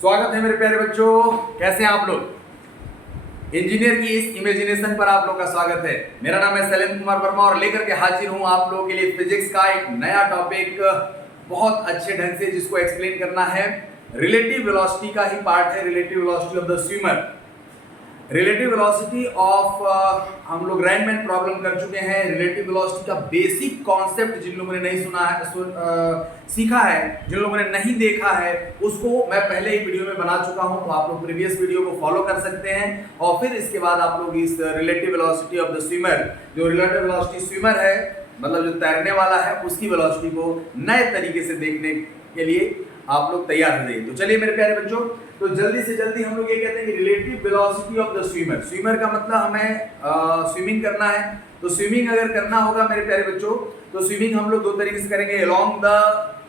स्वागत है मेरे प्यारे बच्चों। कैसे हैं आप लोग? इंजीनियर की इस इमेजिनेशन पर आप लोग का स्वागत है। मेरा नाम है सैलेंद्र कुमार वर्मा और लेकर के हाजिर हूं आप लोगों के लिए फिजिक्स का एक नया टॉपिक, बहुत अच्छे ढंग से जिसको एक्सप्लेन करना है। रिलेटिव वेलोसिटी का ही पार्ट है, relative velocity of the swimmer. Relative velocity of हम लोग रैनमैन प्रॉब्लम कर चुके हैं। रिलेटिव वेलोसिटी का बेसिक कॉन्सेप्ट जिन लोगों ने नहीं सुना है, सीखा है, जिन लोगों ने नहीं देखा है, उसको मैं पहले ही वीडियो में बना चुका हूं, तो आप लोग प्रीवियस वीडियो को फॉलो कर सकते हैं। और फिर इसके बाद आप लोग इस relative velocity of the swimmer, जो रिलेटिव वेलोसिटी स्विमर है, मतलब जो तैरने वाला है, उसकी वेलोसिटी को नए तरीके से देखने के लिए आप लोग तैयार हो जाइए। तो चलिए मेरे प्यारे बच्चों, तो जल्दी से जल्दी हम लोग ये कहते हैं कि relative velocity of the swimmer. Swimmer का मतलब हमें स्विमिंग करना है। तो स्विमिंग अगर करना होगा मेरे प्यारे बच्चों, तो स्विमिंग हम लोग दो तरीके से करेंगे, अलोंग द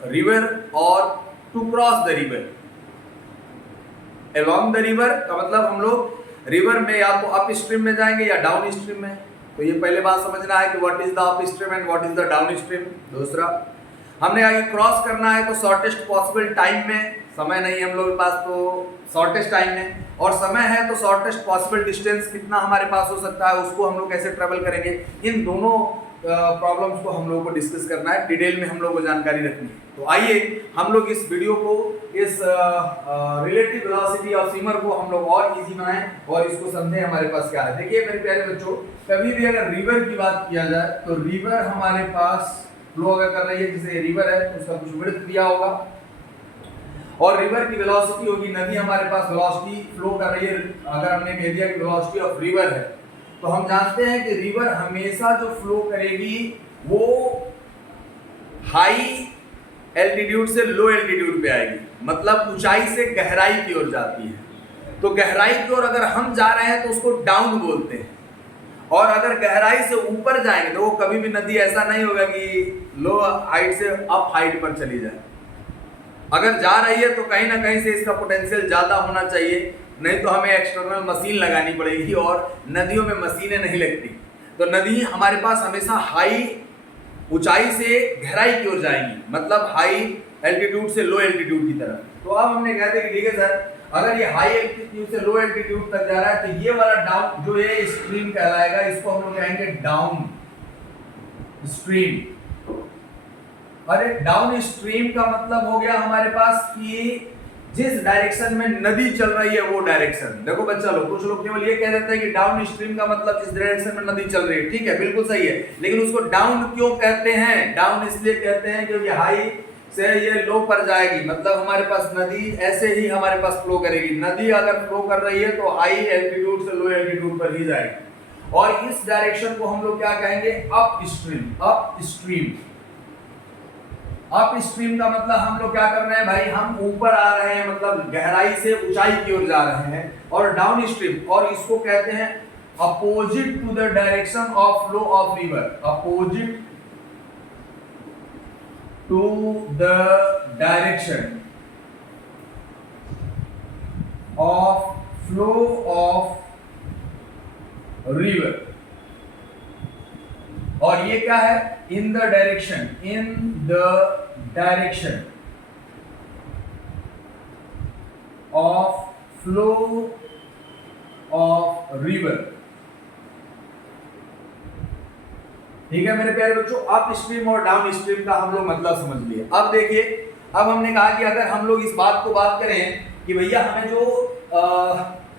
रिवर और to cross the river. Along the river का मतलब हम लोग रिवर में या तो अप स्ट्रीम में जाएंगे या डाउन स्ट्रीम में। तो ये पहले बात समझना है कि what is the up stream and what is the down stream. दूसरा, हमने आगे क्रॉस करना है तो शॉर्टेस्ट पॉसिबल टाइम में। समय नहीं है हम लोग के पास, तो शॉर्टेस्ट टाइम में, और समय है तो शॉर्टेस्ट पॉसिबल डिस्टेंस कितना हमारे पास हो सकता है, उसको हम लोग कैसे ट्रेवल करेंगे। इन दोनों प्रॉब्लम्स को हम लोगों को डिस्कस करना है, डिटेल में हम लोग को जानकारी रखनी है। तो आइए हम लोग इस वीडियो को, इस रिलेटिव वेलोसिटी ऑफ स्विमर को हम लोग और इजी बनाएं और इसको समझें हमारे पास क्या है। देखिए मेरे प्यारे बच्चों, कभी भी अगर रिवर की बात किया जाए तो रिवर हमारे पास फ्लो अगर कर रही है, जैसे रिवर है तो उसका कुछ विड्थ दिया होगा और रिवर की वेलोसिटी होगी। नदी हमारे पास वेलोसिटी फ्लो कर रही है, अगर हमने कह दिया कि वेलोसिटी ऑफ रिवर है, तो हम जानते हैं कि रिवर हमेशा जो फ्लो करेगी वो हाई एल्टीट्यूड से लो एल्टीट्यूड पे आएगी, मतलब ऊंचाई से गहराई की ओर जाती है। तो गहराई की ओर अगर हम जा रहे हैं तो उसको डाउन बोलते हैं, और अगर गहराई से ऊपर जाएंगे तो वो कभी भी नदी ऐसा नहीं होगा कि लो हाइट से अप हाइट पर चली जाए। अगर जा रही है तो कहीं ना कहीं से इसका पोटेंशियल ज्यादा होना चाहिए, नहीं तो हमें एक्सटर्नल मशीन लगानी पड़ेगी, और नदियों में मशीनें नहीं लगती। तो नदी हमारे पास हमेशा हाई ऊंचाई से गहराई की ओर जाएंगी, मतलब हाई एल्टीट्यूड से लो एल्टीट्यूड की तरफ। तो अब हमने कहते कि ठीक है सर, अगर ये हाई एल्टीट्यूड से लो एल्टीट्यूड तक जा रहा है तो ये वाला डाउन जो ये स्ट्रीम कहलाएगा, इसको हम लोग कहेंगे डाउन स्ट्रीम। अरे डाउन स्ट्रीम का मतलब हो गया हमारे पास कि जिस डायरेक्शन में नदी चल रही है वो डायरेक्शन। देखो बच्चा लोग, कुछ लोग केवल ये कह देते हैं कि डाउन स्ट्रीम का मतलब जिस डायरेक्शन में नदी चल रही है। ठीक है, बिल्कुल सही है, लेकिन उसको डाउन क्यों कहते हैं? डाउन इसलिए कहते हैं क्योंकि हाई से ये लो पर जाएगी, मतलब हमारे पास नदी ऐसे ही हमारे पास फ्लो करेगी। नदी अगर फ्लो कर रही है तो हाई एल्टीट्यूड से लो एल्टीट्यूड पर ही जाएगी, और इस डायरेक्शन को हम लोग क्या कहेंगे? Up stream. Up stream, up stream का मतलब हम लोग क्या कर रहे हैं भाई? हम ऊपर आ रहे हैं, मतलब गहराई से ऊंचाई की ओर जा रहे हैं। और डाउन स्ट्रीम, और इसको कहते हैं opposite to the direction of flow of river. Opposite to the direction of flow of river. और ये क्या है? In the direction, in the direction of flow of river. ठीक है मेरे प्यारे बच्चों, अप स्ट्रीम और डाउन स्ट्रीम का हम लोग मतलब समझ लिए। अब देखिए, अब हमने कहा कि अगर हम लोग इस बात को बात करें कि भैया हमें जो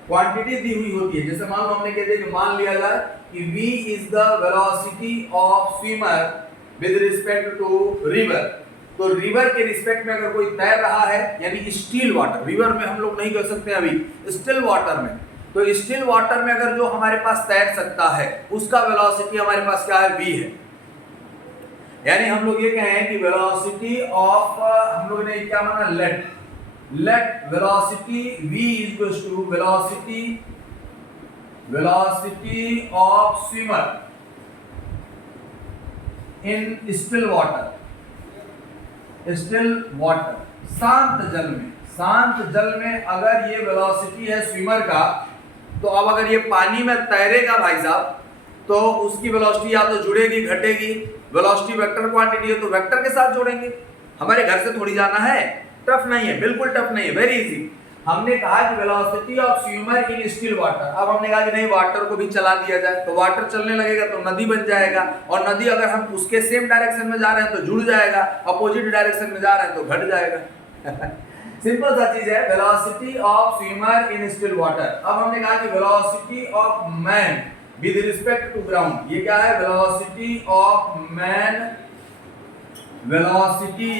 क्वांटिटी दी हुई होती है, जैसे मान लो हमने कहते हैं कि मान लिया जाए कि v is the velocity of swimmer with respect to river. तो रिवर के रिस्पेक्ट में अगर कोई तैर रहा है, यानी स्टिल वाटर, रिवर में हम लोग नहीं कर सकते अभी, स्टिल वाटर में, तो स्टिल वाटर में अगर जो हमारे पास तैर सकता है उसका वेलोसिटी हमारे पास क्या है? v है। यानी हम लोग ये कहें कि वेलोसिटी ऑफ, हम लोग ने क्या माना? Let velocity v equals to velocity of swimmer in still water. Still water, शांत जल में, शांत जल में अगर ये वेलोसिटी है स्विमर का, तो अब अगर ये पानी में तैरेगा भाई साहब, तो उसकी वेलोसिटी या तो जुड़ेगी घटेगी। वेलोसिटी वेक्टर क्वांटिटी है तो वेक्टर के साथ जोड़ेंगे। हमारे घर से थोड़ी जाना है, टफ नहीं है, बिल्कुल टफ नहीं है, वेरी इजी। हमने कहा कि velocity of swimmer in still water. अब हमने कहा कि नहीं, वाटर को भी चला दिया जाए, तो वाटर चलने लगेगा तो नदी बन जाएगा, और नदी अगर हम उसके सेम डायरेक्शन में जा रहे हैं तो जुड़ जाएगा, अपोजिट डायरेक्शन में जा रहे हैं तो घट जाएगा। सिंपल सा चीज है, velocity of swimmer in still water. अब हमने कहा कि velocity of man with respect to ground, ये क्या है, velocity of man, velocity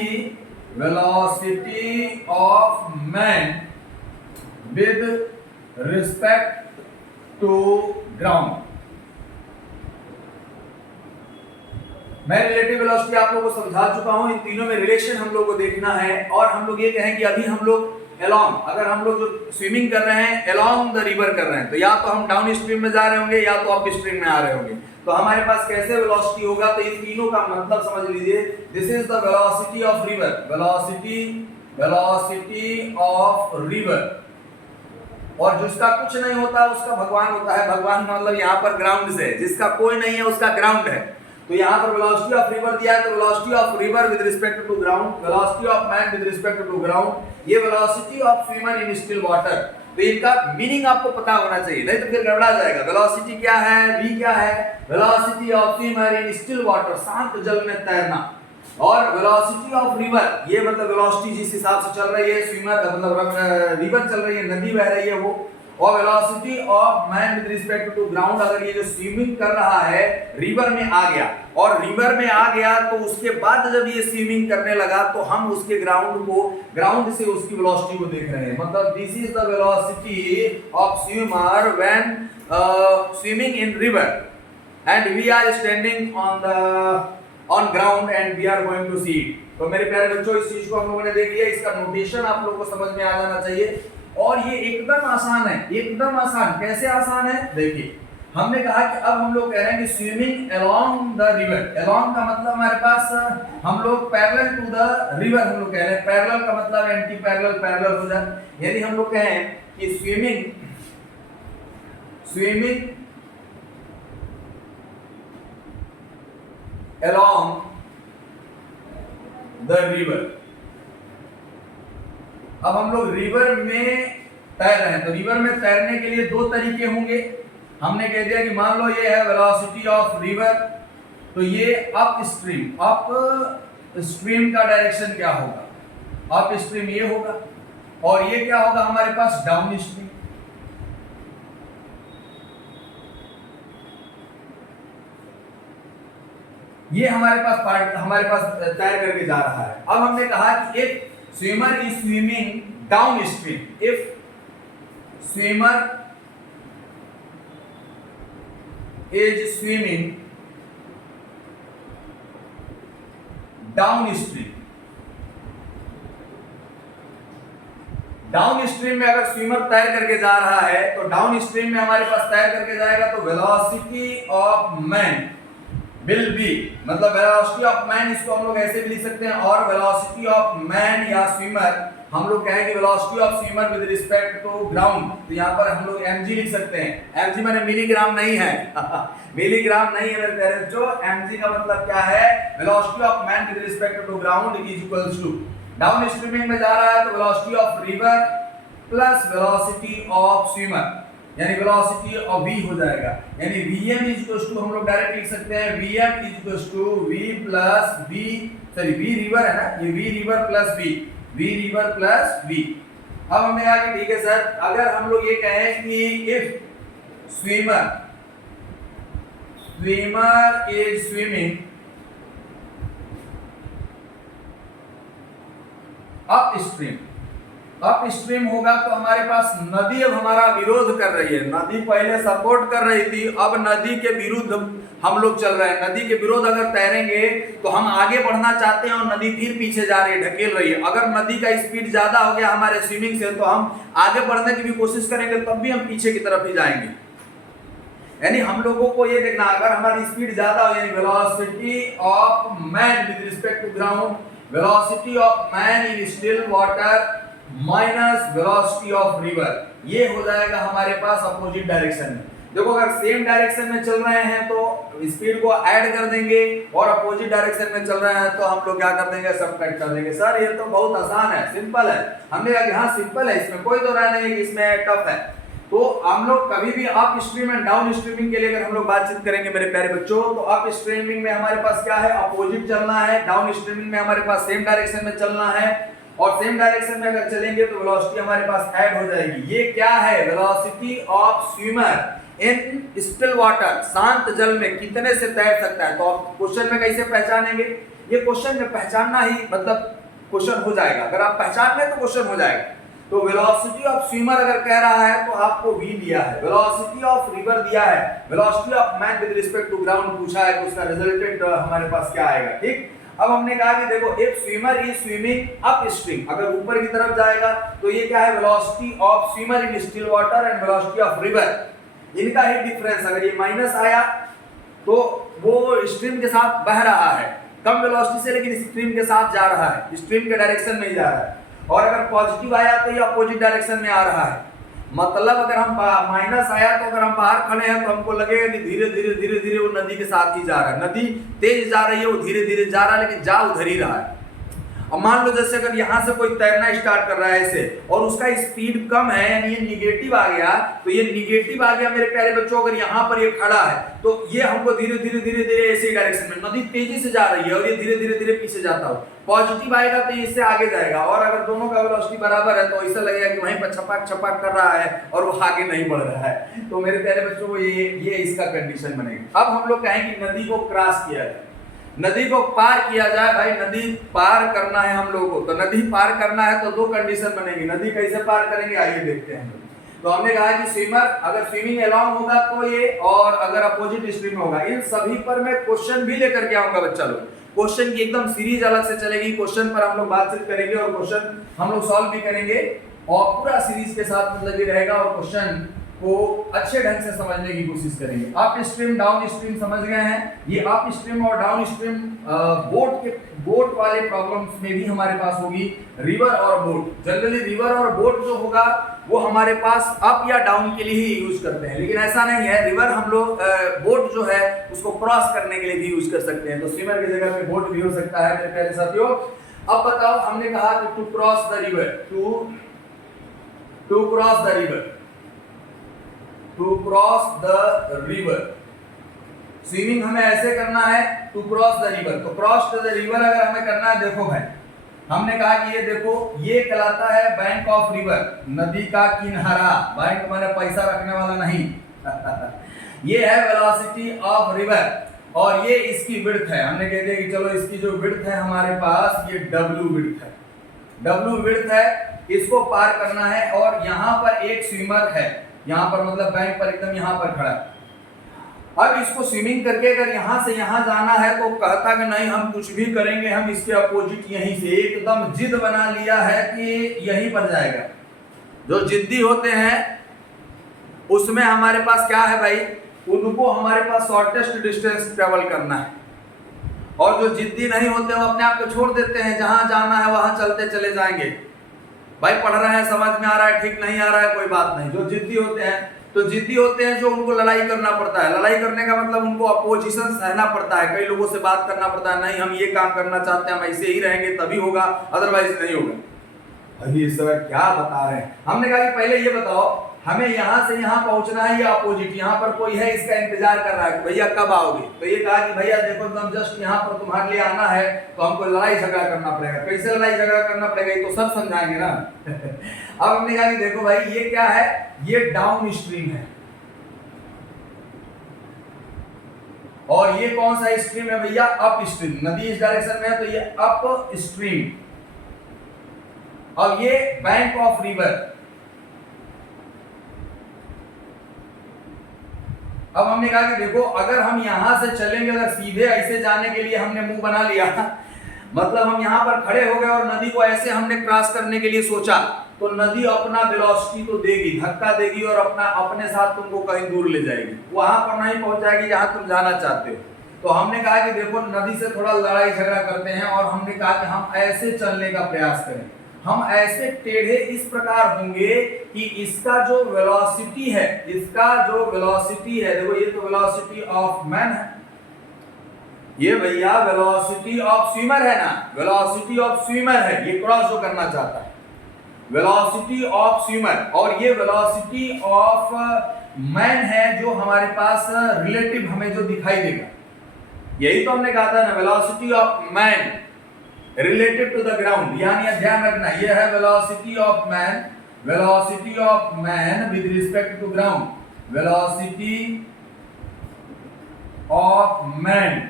of man with respect to ground। मैं रिलेटिव वेलोसिटी आप लोगों को समझा चुका हूं, इन तीनों में रिलेशन हम लोग को देखना है। और हम लोग ये कहें कि अभी हम लोग along, अगर हम लोग जो स्विमिंग कर रहे हैं along द रिवर कर रहे हैं, तो या तो हम डाउन स्ट्रीम में जा रहे होंगे या तो अप स्ट्रीम में आ रहे होंगे, तो हमारे पास कैसे वेलोसिटी होगा, तो इन तीनों का मतलब समझ लीजिए। This is the velocity of river, velocity of river. और जिसका कुछ नहीं होता उसका भगवान होता है। भगवान मतलब यहाँ पर ग्राउंड से, जिसका कोई नहीं है उसका ग्राउंड है। तो यहाँ पर वेलोसिटी ऑफ रिवर दिया है, तो velocity of river with respect to ground, velocity of man with respect to ground, ये velocity of swimmer in still water. तो इनका मीनिंग आपको पता होना चाहिए, नहीं तो फिर गड़बड़ा जाएगा। वेलोसिटी क्या है, v क्या है, velocity of swimmer in still water, शांत जल में तैरना। और वेलोसिटी ऑफ रिवर, ये मतलब वेलोसिटी जिस हिसाब से चल रही है स्विमर, मतलब रिवर चल रही है, नदी बह रही है वो। और velocity of man with respect to ground, अगर ये जो स्विमिंग कर रहा है रिवर में आ गया, और रिवर में आ गया तो उसके बाद जब ये स्विमिंग करने लगा तो हम उसके ग्राउंड से उसकी वेलोसिटी को देख रहे हैं। मतलब this is the velocity of swimmer when swimming in river and we are standing on ground and we are going to see it. तो मेरे प्यारे बच्चों, इस चीज को हम लोगों ने देख लिया, इसका नोटेशन आप लोगों को समझ में आ जाना चाहिए। और ये एकदम आसान है, एकदम आसान। कैसे आसान है, देखिए हमने कहा कि अब हम लोग कह रहे हैं कि swimming along the river. Along का मतलब हमारे पास हम लोग पैरेलल टू द रिवर हम लोग कह रहे हैं। पैरेलल का मतलब एंटी पैरेलल, पैरेलल हो जाए। यदि हम लोग कहें कि स्विमिंग along the river, अब हम लोग रिवर में तैर रहे हैं, तो रिवर में तैरने के लिए दो तरीके होंगे। हमने कह दिया कि मान लो ये है वेलोसिटी ऑफ रिवर, तो ये अप स्ट्रीम का डायरेक्शन क्या होगा, अप स्ट्रीम ये होगा, और ये क्या होगा हमारे पास, डाउन स्ट्रीम। ये हमारे पास तैर करके जा रहा है। अब हमने कहा कि एक swimmer is swimming down stream, if swimmer is swimming down stream, down stream में अगर स्विमर तैर करके जा रहा है तो डाउन स्ट्रीम में हमारे पास तैर करके जाएगा, तो velocity of man will be, मतलब वेलोसिटी ऑफ मैन, इसको हम लोग ऐसे भी लिख सकते हैं, और वेलोसिटी ऑफ मैन या स्विमर हम लोग कहेंगे velocity of swimmer with respect to ground. तो यहाँ पर हम लोग mg लिख सकते हैं। mg माने मिलीग्राम नहीं है मिलीग्राम नहीं है मेरे प्यारे बच्चों। mg का मतलब क्या है, velocity of man with respect to ground is equals to, down streaming में जा रहा है तो velocity of river plus velocity of swimmer, यानी वेलोसिटी ऑफ v हो जाएगा। यानी vm इज इक्वल्स टू, हम लोग डायरेक्ट लिख सकते हैं vm is equals to v plus v, sorry v river है ना, ये v river plus v river plus v। अब हमने कहा कि ठीक है सर, अगर हम लोग ये कहें कि if swimmer is swimming up stream होगा तो हमारे पास नदी अब हमारा विरोध कर रही है। नदी पहले सपोर्ट कर रही थी, अब नदी के विरुद्ध हम लोग चल रहे हैं। नदी के विरोध अगर तैरेंगे तो हम आगे बढ़ना चाहते हैं और नदी फिर पीछे जा रही है, ढकेल रही है। अगर नदी का स्पीड ज्यादा हो गया हमारे स्विमिंग से तो हम आगे बढ़ने की भी कोशिश करेंगे, तब भी हम पीछे की तरफ ही जाएंगे। यानी हम लोगों को ये देखना, अगर हमारी स्पीड ज्यादा हो, यानी velocity of man with respect to ground, velocity of man in still water minus velocity of river, ये हो जाएगा हमारे पास अपोजिट डायरेक्शन में। देखो अगर सेम डायरेक्शन में चल रहे हैं तो स्पीड को ऐड कर देंगे, और अपोजिट डायरेक्शन में चल रहे हैं तो हम लोग क्या कर देंगे, सब्ट्रैक्ट कर देंगे। सर ये तो बहुत आसान है, सिंपल है। हमने कहा कि हाँ सिंपल है, इसमें कोई तो राय नहीं है कि इसमें टफ है। तो हम लोग कभी भी up stream and down streaming के लिए अगर हम लोग बातचीत करेंगे मेरे प्यारे बच्चों, तो अप स्ट्रीमिंग में हमारे पास क्या है, अपोजिट चलना है। डाउन स्ट्रीमिंग में हमारे पास सेम डायरेक्शन में चलना है, और सेम डायरेक्शन में अगर चलेंगे तो वेलोसिटी हमारे पास ऐड हो जाएगी। ये क्या है, velocity of swimmer in still water, शांत जल में कितने से तैर सकता है। तो आप क्वेश्चन में कैसे पहचानेंगे, ये क्वेश्चन में पहचानना ही मतलब क्वेश्चन हो जाएगा। अगर आप पहचान लें तो क्वेश्चन हो जाएगा। तो वेलोसिटी ऑफ स्विमर अगर कह रहा है तो आपको v दिया है, वेलोसिटी ऑफ रिवर दिया है, velocity of man with respect to ground पूछा है, तो उसका रिजल्टेंट हमारे पास क्या आएगा। ठीक, अब हमने कहा कि देखो if swimmer is swimming up stream, अगर ऊपर की तरफ जाएगा तो ये क्या है, velocity of swimmer in still water and velocity of river, इनका ही डिफरेंस। अगर ये माइनस आया तो वो स्ट्रीम के साथ बह रहा है कम वेलोसिटी से, लेकिन स्ट्रीम के साथ जा रहा है, स्ट्रीम के डायरेक्शन में ही जा रहा है। और अगर पॉजिटिव आया तो ये अपोजिट डायरेक्शन में आ रहा है। मतलब अगर हम माइनस आया तो अगर हम बाहर खड़े हैं तो हमको लगेगा कि धीरे धीरे धीरे धीरे वो नदी के साथ ही जा रहा है। नदी तेज जा रही है, वो धीरे धीरे जा रहा है, लेकिन जा उधर ही रहा है। अब मान लो जैसे अगर यहाँ से कोई तैरना स्टार्ट कर रहा है ऐसे, और उसका स्पीड कम है, यानी ये निगेटिव आ गया, तो ये निगेटिव आ गया मेरे प्यारे बच्चों। अगर यहाँ पर ये खड़ा है तो ये हमको धीरे धीरे धीरे धीरे ऐसे ही डायरेक्शन में, नदी तेजी से जा रही है और ये धीरे धीरे धीरे पीछे जाता हो। पॉजिटिव आएगा तो इससे आगे जाएगा, और अगर दोनों का वेलोसिटी बराबर है तो ऐसा लगेगा कि वहीं पर छपाक छपाक कर रहा है और वो आगे नहीं बढ़ रहा है। तो मेरे प्यारे बच्चों को ये इसका कंडीशन बनेगी। अब हम लोग कहें कि नदी को क्रॉस किया जाए, नदी को पार किया जाए। भाई नदी पार करना है हम लोगों को, तो नदी पार करना है तो दो कंडीशन बनेगी। नदी कैसे पार करेंगे आइए देखते हैं। तो हमने कहा कि स्विमर अगर स्विमिंग अलोंग होगा तो ये, और अगर अपोजिट स्ट्रीम में होगा। इन सभी पर मैं क्वेश्चन भी लेकर के आऊंगा बच्चा लोग। क्वेश्चन की एकदम सीरीज अलग से चलेगी, क्वेश्चन पर हम लोग बातचीत करेंगे और क्वेश्चन हम लोग सॉल्व भी करेंगे, और पूरा सीरीज के साथ मतलब ये रहेगा, और क्वेश्चन को अच्छे ढंग से समझने की कोशिश करेंगे। अप स्ट्रीम डाउन स्ट्रीम समझ गए हैं। ये अप स्ट्रीम और डाउन स्ट्रीम बोट वाले प्रॉब्लम्स में भी हमारे पास होगी। रिवर और बोट, जनरली रिवर और बोट जो होगा वो हमारे पास अप या डाउन के लिए ही यूज करते हैं, लेकिन ऐसा नहीं है। रिवर हम लोग बोट जो है उसको क्रॉस करने के लिए भी यूज कर सकते हैं, तो स्विमर की जगह पे बोट भी हो सकता है मेरे प्यारे साथियों। अब बताओ, हमने कहा कि to cross the river, to cross the river, to cross the river, swimming हमें ऐसे करना है टू क्रॉस द रिवर। तो क्रॉस द रिवर अगर हमें करना है, देखो भाई हमने कहा कि ये देखो ये कहलाता है बैंक ऑफ रिवर, नदी का किनारा। बैंक माने पैसा रखने वाला नहीं ये है वेलोसिटी ऑफ रिवर, और ये इसकी विड्थ है। हमने कह दिया कि चलो इसकी जो विड्थ है हमारे पास ये W विड्थ है, W विड्थ है, इसको पार करना है। और यहाँ पर एक स्विमर है, यहाँ पर मतलब बैंक पर एकदम यहाँ पर खड़ा है। अब इसको स्विमिंग करके अगर यहाँ से यहाँ जाना है तो कहता कि नहीं हम कुछ भी करेंगे, हम इसके अपोजिट यहीं से, एकदम जिद बना लिया है कि यहीं पर जाएगा। जो जिद्दी होते हैं उसमें हमारे पास क्या है भाई, उनको हमारे पास शॉर्टेस्ट डिस्टेंस ट्रेवल करना है, और जो जिद्दी नहीं होते वो अपने आप को छोड़ देते हैं, जहां जाना है वहां चलते चले जाएंगे। भाई पढ़ रहे हैं, समझ में आ रहा है, ठीक नहीं आ रहा है कोई बात नहीं। जो जिद्दी होते हैं, तो जिद्दी होते हैं जो उनको लड़ाई करना पड़ता है। लड़ाई करने का मतलब उनको अपोजिशन सहना पड़ता है, कई लोगों से बात करना पड़ता है, नहीं हम ये काम करना चाहते हैं, हम ऐसे ही रहेंगे तभी होगा, अदरवाइज नहीं होगा। अभी इस समय क्या बता रहे हैं। हमने कहा कि पहले ये बताओ हमें यहाँ से यहाँ पहुंचना है या अपोजिट, यहाँ पर कोई है इसका इंतजार कर रहा है कि भैया कब आओगे। तो ये कहा कि भैया देखो तुम जस्ट यहाँ पर तुम्हारे लिए आना है, तो हमको लड़ाई झगड़ा करना पड़ेगा। कैसे लड़ाई झगड़ा करना पड़ेगा ये तो सब समझाएंगे ना अब हमने कहा कि देखो भाई ये क्या है, ये डाउन स्ट्रीम है, और ये कौन सा स्ट्रीम है भैया, अप स्ट्रीम। नदी इस डायरेक्शन में है तो ये अप स्ट्रीम, और ये बैंक ऑफ रिवर। अब हमने कहा कि देखो अगर हम यहां से चलेंगे, अगर सीधे ऐसे जाने के लिए हमने मुंह बना लिया मतलब हम यहां पर खड़े हो गए और नदी को ऐसे हमने क्रॉस करने के लिए सोचा, तो नदी अपना वेलोसिटी तो देगी, धक्का देगी और अपने साथ तुमको कहीं दूर ले जाएगी, वहां पर नहीं पहुंचाएगी जहां तुम जाना चाहते हो। तो हमने कहा कि देखो नदी से थोड़ा लड़ाई झगड़ा करते हैं, और हमने कहा कि हम ऐसे चलने का प्रयास करें। हम ऐसे टेढ़े इस प्रकार होंगे कि इसका जो वेलोसिटी है, देखो ये तो वेलोसिटी ऑफ मैन है, ये भैया वेलोसिटी ऑफ स्विमर है ना, वेलोसिटी ऑफ स्विमर है, ये क्रॉस जो करना चाहता है, वेलोसिटी ऑफ स्विमर, और ये वेलोसिटी ऑफ मैन है जो हमारे पास रिलेटिव हमें जो दिखाई देगा। यही तो हमने कहा था ना, velocity of man relative to the ground, यानी ध्यान रखना ये है velocity of man, velocity of man with respect to ground, velocity of man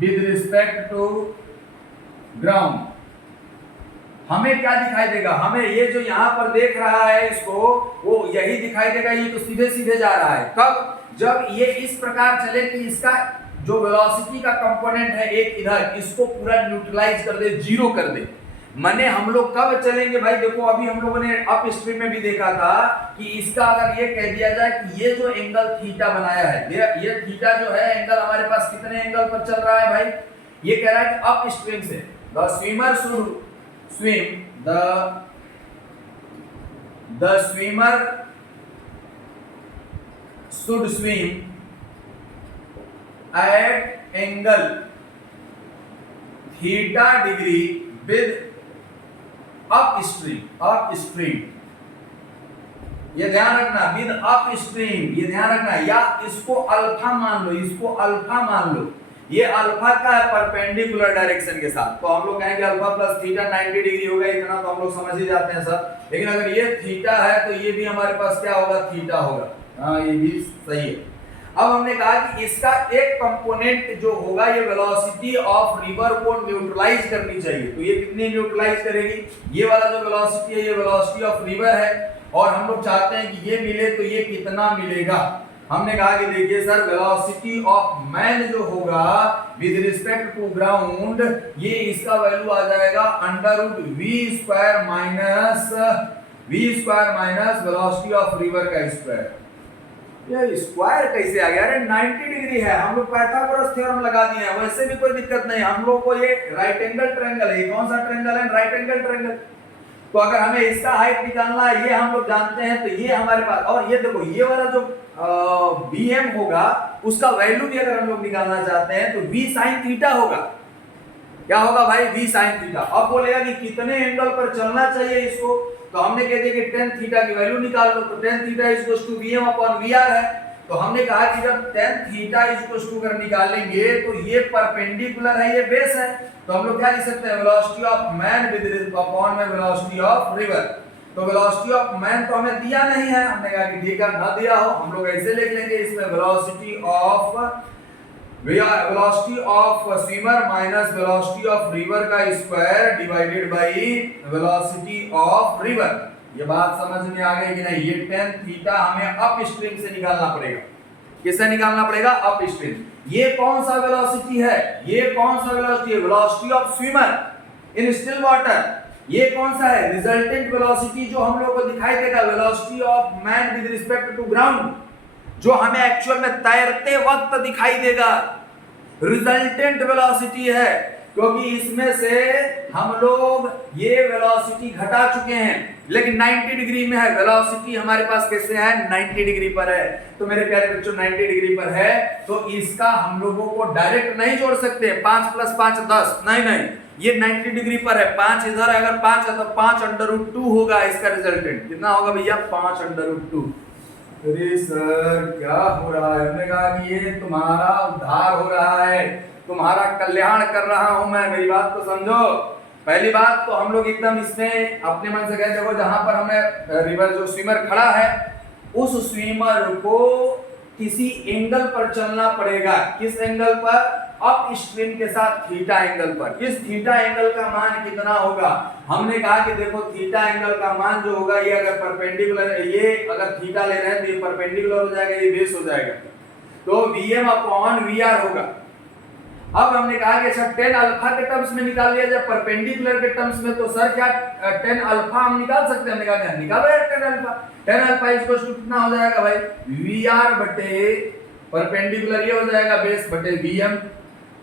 with respect to ground. हमें क्या दिखाई देगा, हमें ये जो यहां पर देख रहा है इसको, वो यही दिखाई देगा, ये तो सीधे सीधे जा रहा है। कब, जब ये इस प्रकार चले कि इसका जो वेलोसिटी का कंपोनेंट है एक इधर, इसको पूरा न्यूट्रलाइज कर दे, जीरो कर दे। माने हम लोग कब चलेंगे भाई, देखो अभी हम लोगों ने अप स्ट्रीम में भी देखा था कि इसका अगर ये कह दिया जाए कि ये जो एंगल थीटा बनाया है, ये थीटा जो है एंगल हमारे पास कितने एंगल पर चल रहा है भाई, ये कह रहा है कि अप स्ट्रीम से the swimmer should swim, the swimmer should swim at angle theta degree with upstream, ये ध्यान रखना, विद अपस्ट्रीम, ये ध्यान रखना, या इसको अल्फा मान लो, इसको अल्फा मान लो, ये अल्फा का है परपेंडिकुलर डायरेक्शन के साथ, तो हम लोग कहेंगे अल्फा प्लस थीटा 90 डिग्री होगा, इतना तो हम लोग समझ ही जाते हैं सर। लेकिन अगर ये थीटा है तो ये भी हमारे पास क्या होगा, थीटा होगा, हाँ ये भी सही है। अब हमने कहा कि इसका एक कंपोनेंट जो होगा, ये वेलोसिटी ऑफ रिवर को न्यूट्रलाइज करनी चाहिए, तो ये कितनी न्यूट्रलाइज करेगी, ये वाला जो वेलोसिटी है ये वेलोसिटी ऑफ रिवर है, और हम लोग चाहते हैं कि ये मिले, तो ये कितना मिलेगा। हमने कहा कि देखिए सर, वेलोसिटी ऑफ मैन जो होगा विद रिस्पेक्ट टू ग्राउंड, ये इसका वैल्यू आ जाएगा √v² minus velocity of river का स्क्वायर। ये स्क्वायर कैसे आ गया, अरे 90 डिग्री है, हम लोग पाइथागोरस थ्योरम लगा दिए हैं, वैसे भी कोई दिक्कत नहीं, हम लोग को ये राइट एंगल ट्रायंगल है, कौन सा ट्रायंगल है, राइट एंगल ट्रायंगल, तो अगर हमें इसका हाइट निकालना है, ये हम लोग जानते हैं, तो ये हमारे पास, और ये देखो ये वाला जो bm होगा उसका वैल्यू भी अगर हम लोग निकालना चाहते हैं तो v sin थीटा होगा, क्या होगा भाई, v sin थीटा। अब बोलेगा कि कितने एंगल पर चलना चाहिए इसको, तो हमने कह दिया कि tan थीटा की वैल्यू निकाल लो, तो tan थीटा vm/vr है, तो हमने कहा कि जब tan थीटा अगर निकालेंगे तो ये परपेंडिकुलर है, ये बेस है, तो हम लोग क्या लिख सकते हैं, velocity of man with upon में वेलोसिटी ऑफ रिवर। तो वेलोसिटी ऑफ मैन तो हमें दिया नहीं है, हमने कहा कि ठीक है ना दिया हो, हम लोग ऐसे लिख लेंगे, इसमें velocity of swimmer minus velocity of river का square divided by velocity of river. ये बात समझ में आ गई कि नहीं, ये tan थीटा हमें अप स्ट्रीम से निकालना पड़ेगा, किससे निकालना पड़ेगा, अप स्ट्रीम। ये कौन सा वेलोसिटी है, ये कौन सा वेलोसिटी है, velocity of swimmer in still water. ये कौन सा है, रिजल्टेंट वेलोसिटी जो हम लोग को दिखाई देगा, velocity of man with respect to ground, जो हमें एक्चुअल में तैरते वक्त दिखाई देगा, रिजल्टेंट वेलोसिटी है, क्योंकि इसमें से हम लोग ये वेलोसिटी घटा चुके हैं, लेकिन 90 डिग्री में है, वेलोसिटी हमारे पास कैसे है, 90 डिग्री पर है। तो मेरे प्यारे बच्चों 90 डिग्री पर है, तो इसका हम लोगों को डायरेक्ट नहीं जोड़ सकते, 5 + 5 10, नहीं, ये 90 डिग्री पर है, 5 इधर है, अगर 5 है तो 5√2 होगा इसका रिजल्टेंट, कितना होगा भैया, 5√2। अरे सर क्या हो रहा है, हमने कहा कि ये तुम्हारा उद्धार हो रहा है, तुम्हारा कल्याण कर रहा हूं मैं, मेरी बात को समझो। पहली बात तो हम लोग एकदम इसमें अपने मन से गए, देखो जहां पर हमें रिवर जो स्विमर खड़ा है, उस स्विमर को किसी एंगल पर चलना पड़ेगा, किस एंगल पर, अप स्ट्रीम के साथ थीटा एंगल पर। इस थीटा एंगल का मान कितना होगा, हमने कहा कि देखो थीटा एंगल का मान जो होगा, ये अगर परपेंडिकुलर है, ये अगर थीटा ले रहे हैं तो ये परपेंडिकुलर हो जाएगा, ये बेस हो जाएगा, तो Vm/Vr होगा। अब हमने कहा कि अच्छा tan अल्फा के टर्म्स में निकाल लिया जाए, परपेंडिकुलर के टर्म्स में, तो सर क्या tan अल्फा हम निकाल सकते हैं, हमने कहा निकालो यार tan अल्फा। tan अल्फा कितना हो जाएगा भाई, Vr बटे परपेंडिकुलर ये हो जाएगा बेस बटे Vm।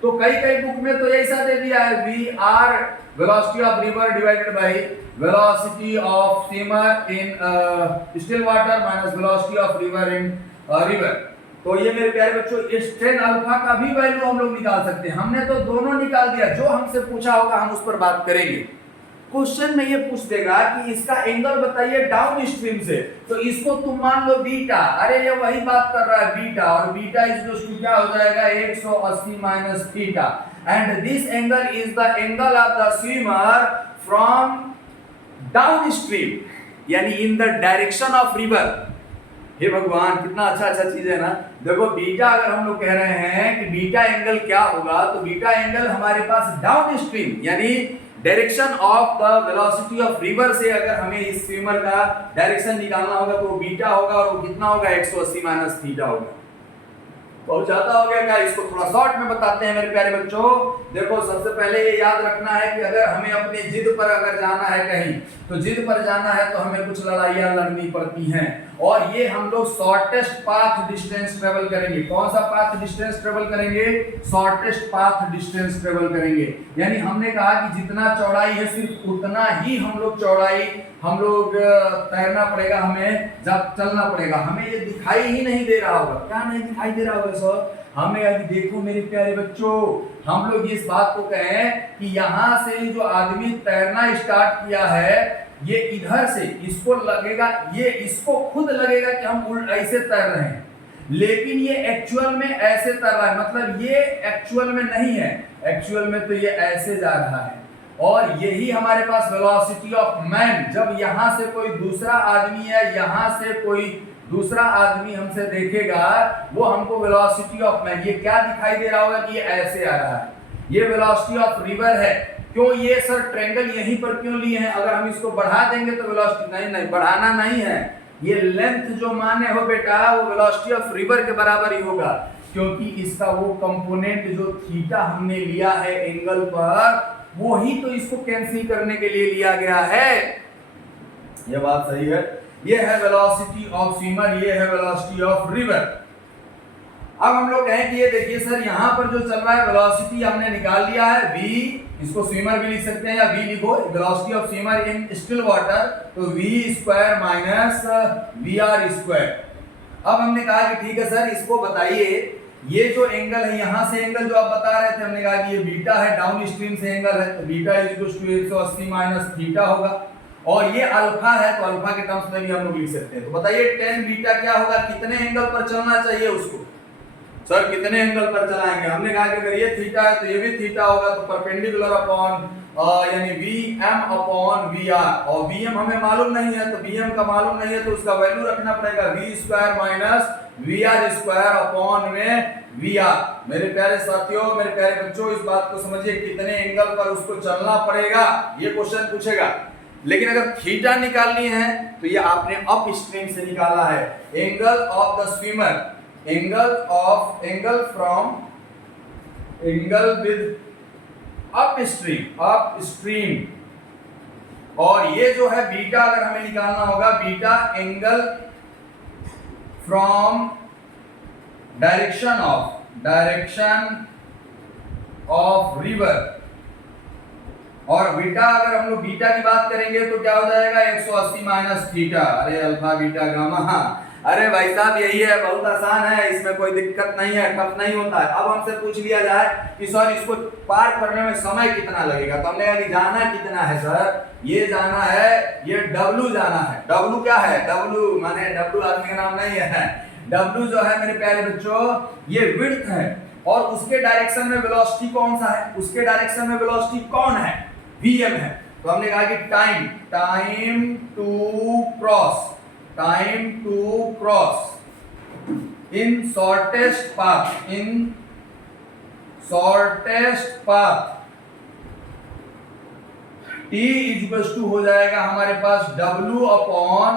तो कई बुक में तो ऐसा दे दिया है Vr velocity of river divided by velocity of steamer in still water minus velocity of river in river. तो ये मेरे प्यारे बच्चों इस टेन अल्फा का भी वैल्यू हम लोग निकाल सकते हैं। हमने तो दोनों निकाल दिया, जो हमसे पूछा होगा हम उस पर बात करेंगे। क्वेश्चन में ये पूछ देगा कि इसका एंगल बताइए डाउन स्ट्रीम से, तो इसको तुम मान लो बीटा। अरे ये वही बात कर रहा है बीटा, और बीटा इज इक्वल टू क्या हो जाएगा 180 minus theta, and this angle is the angle of the swimmer from downstream, यानी in the direction of river. हे भगवान कितना अच्छा अच्छा चीज है ना। देखो बीटा अगर हम लोग कह रहे हैं कि बीटा एंगल क्या होगा, तो बीटा एंगल हमारे पास डाउन स्ट्रीम यानी direction of the velocity of river से अगर हमें इस स्विमर का डायरेक्शन निकालना होगा तो वो बीटा होगा, और वो कितना होगा 180 माइनस थीटा होगा। बहुत ज्यादा हो गया क्या? इसको थोड़ा शॉर्ट में बताते हैं मेरे प्यारे बच्चों। देखो सबसे पहले ये याद रखना है कि अगर हमें अपने जिद पर अगर जाना है कहीं, तो जिद पर जाना है तो हमें कुछ लड़ाइयाँ लड़नी पड़ती हैं, और ये हम लोग शॉर्टेस्ट पाथ डिस्टेंस ट्रेवल करेंगे। कौन सा पाथ डिस्टेंस ट्रेवल करेंगे? शॉर्टेस्ट पाथ डिस्टेंस ट्रेवल करेंगे। यानी हमने कहा कि जितना चौड़ाई है सिर्फ उतना ही हम लोग चौड़ाई हम लोग तैरना पड़ेगा, हमें जब चलना पड़ेगा। हमें ये दिखाई ही नहीं दे रहा होगा। क्या नहीं दिखाई दे रहा होगा सर? हमें अभी देखो मेरे प्यारे बच्चों, हम लोग इस बात को कहें कि यहाँ से जो आदमी तैरना स्टार्ट किया है, ये इधर से इसको लगेगा, ये इसको खुद लगेगा कि हम ऐसे तैर रहे हैं, लेकिन ये एक्चुअल में ऐसे तैर रहा है। मतलब ये एक्चुअल में नहीं है, एक्चुअल में तो ये ऐसे जा रहा है। और यही हमारे पास वेलोसिटी ऑफ मैन, जब यहाँ से कोई दूसरा आदमी है, यहाँ से कोई दूसरा आदमी हमसे देखेगा, वो हमको वेलोसिटी ऑफ मैन, ये क्या दिखाई दे रहा होगा कि ये ऐसे आ रहा है। ये वेलोसिटी ऑफ रिवर है। क्यों ये सर ट्रायंगल यहीं पर क्यों लिए हैं? अगर हम इसको बढ़ा देंगे तो वेलोसिटी नहीं, बढ़ाना नहीं है। ये लेंथ जो माने हो बेटा, वो वेलोसिटी ऑफ रिवर के बराबर ही होगा, क्योंकि इसका वो कंपोनेंट जो थीटा हमने लिया है एंगल पर, वो ही तो इसको कैंसिल करने के लिए लिया गया है। ये बात सही है। ये है वेलोसिटी ऑफ स्विमर, ये है वेलोसिटी ऑफ रिवर। अब हम लोग कहें कि ये देखिए सर यहाँ पर जो चल रहा है वेलोसिटी हमने निकाल लिया है v, इसको स्विमर भी लिख सकते हैं या v लिखो, velocity of swimmer in still water, तो v square minus vr square. अब हमने कहा कि ठीक है सर इसको बताइए, ये जो एंगल है यहाँ से एंगल जो आप बता रहे थे, हमने कहा कि ये बीटा है, डाउन स्ट्रीम से एंगल है, तो beta is equal to 180 minus theta होगा, और ये अल्फा है तो अल्फा के टर्म्स में भी हम लोग लिख सकते हैं। तो बताइए tan बीटा क्या होगा, कितने एंगल पर चलना चाहिए उसको? सर कितने एंगल पर चलाएंगे? हमने कहा कि अगर ये थीटा है तो ये भी थीटा होगा, तो परपेंडिकुलर अपॉन यानी Vm अपॉन Vr, और Vm हमें मालूम नहीं है, तो Vm का मालूम नहीं है तो उसका वैल्यू रखना पड़ेगा v square minus Vr square upon में Vr। मेरे प्यारे साथियों, मेरे प्यारे बच्चों, इस बात को समझिए, कितने एंगल पर उसको चलना पड़ेगा ये क्वेश्चन पूछेगा। लेकिन अगर थीटा निकालनी है तो ये आपने अप स्ट्रीम से निकाला है। Angle of the swimmer, angle with up stream, और ये जो है बीटा अगर हमें निकालना होगा, beta angle from direction of river, और बीटा अगर हम लोग बीटा की बात करेंगे तो क्या हो जाएगा 180 माइनस थीटा। अरे अल्फा बीटा गामा, अरे भाई साहब यही है, बहुत आसान है, इसमें कोई दिक्कत नहीं है, टफ नहीं होता है। अब हमसे पूछ लिया जाए कि सर इसको पार करने में समय कितना लगेगा, तो हमने कहा कि जाना कितना है सर, ये जाना है, ये W जाना है। W क्या है? W माने W आदमी का नाम नहीं है, W जो है मेरे प्यारे बच्चों ये विड्थ है, और उसके डायरेक्शन में वेलोसिटी कौन सा है? उसके डायरेक्शन में वेलोसिटी कौन है? Vm है। तो हमने कहा कि time to cross in shortest path T equal to हो जाएगा हमारे पास W अपॉन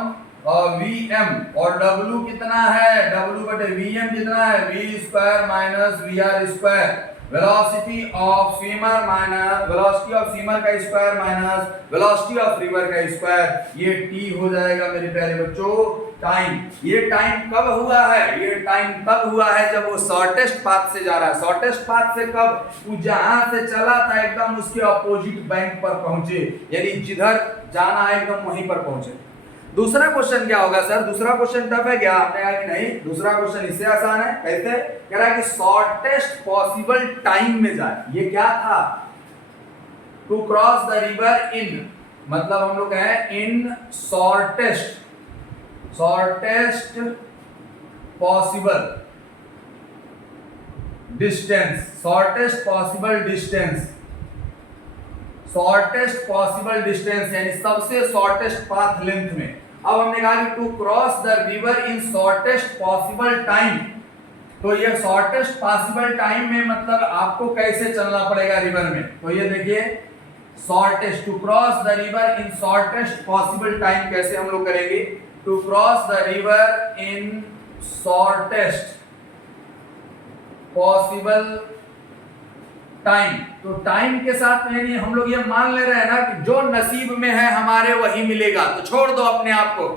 Vm, और W कितना है? W बटे Vm कितना है? V square minus Vr square. Velocity of swimmer minus velocity of swimmer का square minus velocity of river का स्क्वायर, ये टी हो जाएगा मेरे प्यारे बच्चों टाइम। ये टाइम कब हुआ है? ये टाइम तब हुआ है जब वो शॉर्टेस्ट पाथ से जा रहा है। शॉर्टेस्ट पाथ से कब? वो जहां से चला था एकदम उसके अपोजिट बैंक पर पहुंचे, यानी जिधर जाना है एकदम वहीं पर पहुंचे। दूसरा क्वेश्चन क्या होगा सर? दूसरा क्वेश्चन टफ है क्या? आपने कहा कि नहीं, दूसरा क्वेश्चन इससे आसान है। कैसे? कह रहा है कि शॉर्टेस्ट पॉसिबल टाइम में जाए। ये क्या था? To cross the river in, मतलब हम लोग कहें in shortest possible distance, shortest possible distance, shortest possible distance यानी सबसे शॉर्टेस्ट पाथ लेंथ में। अब हमने कहा कि to cross the river in shortest possible time, तो ये शॉर्टेस्ट पॉसिबल टाइम में मतलब आपको कैसे चलना पड़ेगा रिवर में? तो ये देखिए shortest, to cross the river in shortest possible time कैसे हम लोग करेंगे? To cross the river in shortest possible time, तो टाइम के साथ में हम लोग ये मान ले रहे हैं ना कि जो नसीब में है हमारे वही मिलेगा, तो छोड़ दो अपने आप को।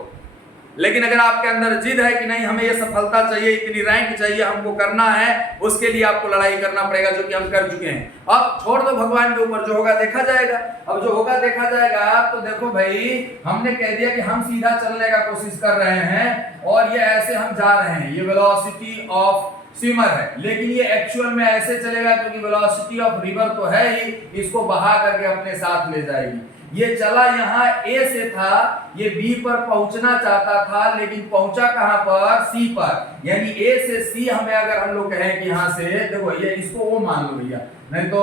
लेकिन अगर आपके अंदर जिद है कि नहीं हमें ये सफलता चाहिए, इतनी रैंक चाहिए, हमको करना है, उसके लिए आपको लड़ाई करना पड़ेगा, जो कि हम कर चुके हैं। अब छोड़ दो भगवान के ऊपर, जो होगा देखा जाएगा। अब जो होगा देखा जाएगा, तो देखो भाई हमने कह दिया कि हम सीधा चलने का कोशिश कर रहे हैं और ये ऐसे हम जा रहे हैं, ये वेलोसिटी ऑफ स्विमर है, लेकिन ये एक्चुअल में ऐसे चलेगा क्योंकि वेलोसिटी ऑफ रिवर तो है ही, इसको बहा करके अपने साथ ले जाएगी। ये चला यहाँ ए से था, ये बी पर पहुंचना चाहता था, लेकिन पहुंचा कहां पर? सी पर। यानी ए से सी हमें अगर हम लोग कहें कि यहाँ से देखो ये इसको ओ मान लो भैया, नहीं तो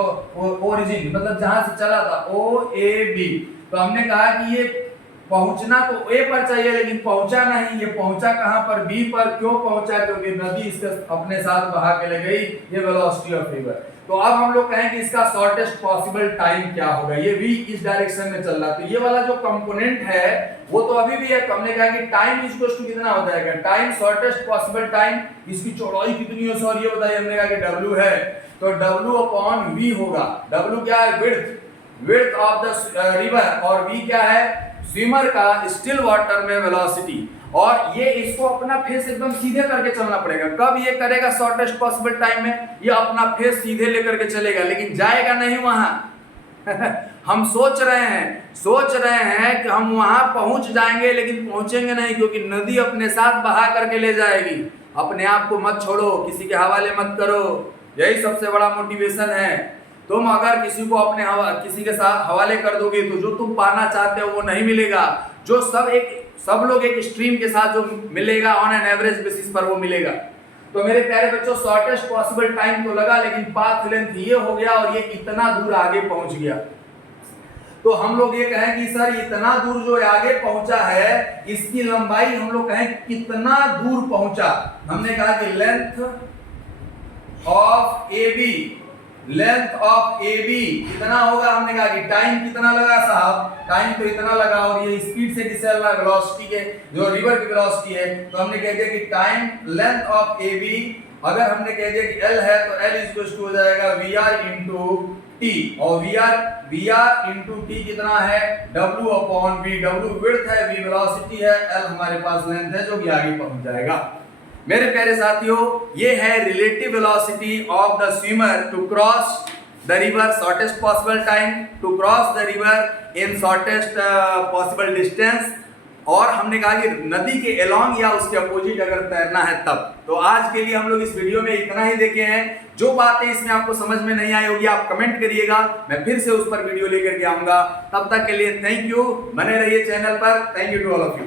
ओरिजिन मतलब जहां से चला था ओ ए बी, तो हमने कहा कि ये पहुंचना तो ए पर चाहिए लेकिन पहुंचा नहीं, ये पहुंचा कहां पर? बी पर। क्यों पहुंचा? क्योंकि नदी इसके अपने साथ बहा के ले गई, ये वेलोसिटी ऑफ रिवर। तो अब हम लोग कहें कि इसका शॉर्टेस्ट पॉसिबल टाइम क्या होगा? ये भी इस डायरेक्शन में चल रहा है, तो ये वाला जो कंपोनेंट है वो तो अभी भी है। हमने कहा कि टाइम इक्वल्स टू कितना हो जाएगा? टाइम शॉर्टेस्ट पॉसिबल टाइम, इसकी चौड़ाई कितनी है सर ये बताइए। हमने कहा कि W है, तो W अपॉन V होगा। W क्या है? विड्थ ऑफ द रिवर, और V क्या है? स्विमर का स्टिल वाटर में वेलोसिटी। और ये इसको अपना फेस एकदम सीधे करके चलना पड़ेगा। कब ये करेगा? शॉर्टेस्ट पॉसिबल टाइम में ये अपना फेस सीधे लेकर के चलेगा, लेकिन जाएगा नहीं वहां। हम सोच रहे हैं कि हम वहां पहुंच जाएंगे, लेकिन पहुंचेंगे नहीं, क्योंकि नदी अपने साथ बहा करके ले जाएगी। अपने आप को मत छोड़ो, किसी के हवाले मत करो, यही सबसे बड़ा मोटिवेशन है। तुम अगर किसी को अपने किसी के साथ हवाले कर दोगे तो जो तुम पाना चाहते हो वो नहीं मिलेगा। जो सब लोग एक स्ट्रीम के साथ जो मिलेगा ऑन एन एवरेज बेसिस पर वो मिलेगा। तो मेरे प्यारे बच्चों शॉर्टेस्ट पॉसिबल टाइम तो लगा, लेकिन पाथ लेंथ ये हो गया और ये इतना दूर आगे पहुंच गया। तो हम लोग ये कहें कि सर इतना दूर जो आगे पहुंचा है इसकी लंबाई हम लोग कहें कितना दूर पहुंचा। हमने कहा कि length of A B, length of A B कितना होगा? हमने कहा कि टाइम कितना लगा साहब? टाइम तो इतना लगा, और ये स्पीड से किससे लगा? वेलोसिटी के, जो रिवर की वेलोसिटी है। तो हमने कह दिया कि time length of A B, अगर हमने कह दिया कि L है तो L इक्वल टू हो जाएगा VR इंटू टी, और VR इंटू टी कितना है? W upon V। W width है, V वेलोसिटी है, L हमारे पास लेंथ है जो कि आगे पहुंच जाएगा। मेरे प्यारे साथियों, ये है relative velocity of the swimmer to cross the river shortest possible time, to cross the river in shortest possible distance. और हमने कहा कि नदी के अलोंग या उसके अपोजिट अगर तैरना है तब। तो आज के लिए हम लोग इस वीडियो में इतना ही देखे हैं। जो बातें इसमें आपको समझ में नहीं आई होगी आप कमेंट करिएगा, मैं फिर से उस पर वीडियो लेकर के आऊंगा। तब तक के लिए थैंक यू, बने रहिए चैनल पर। Thank you to all of you.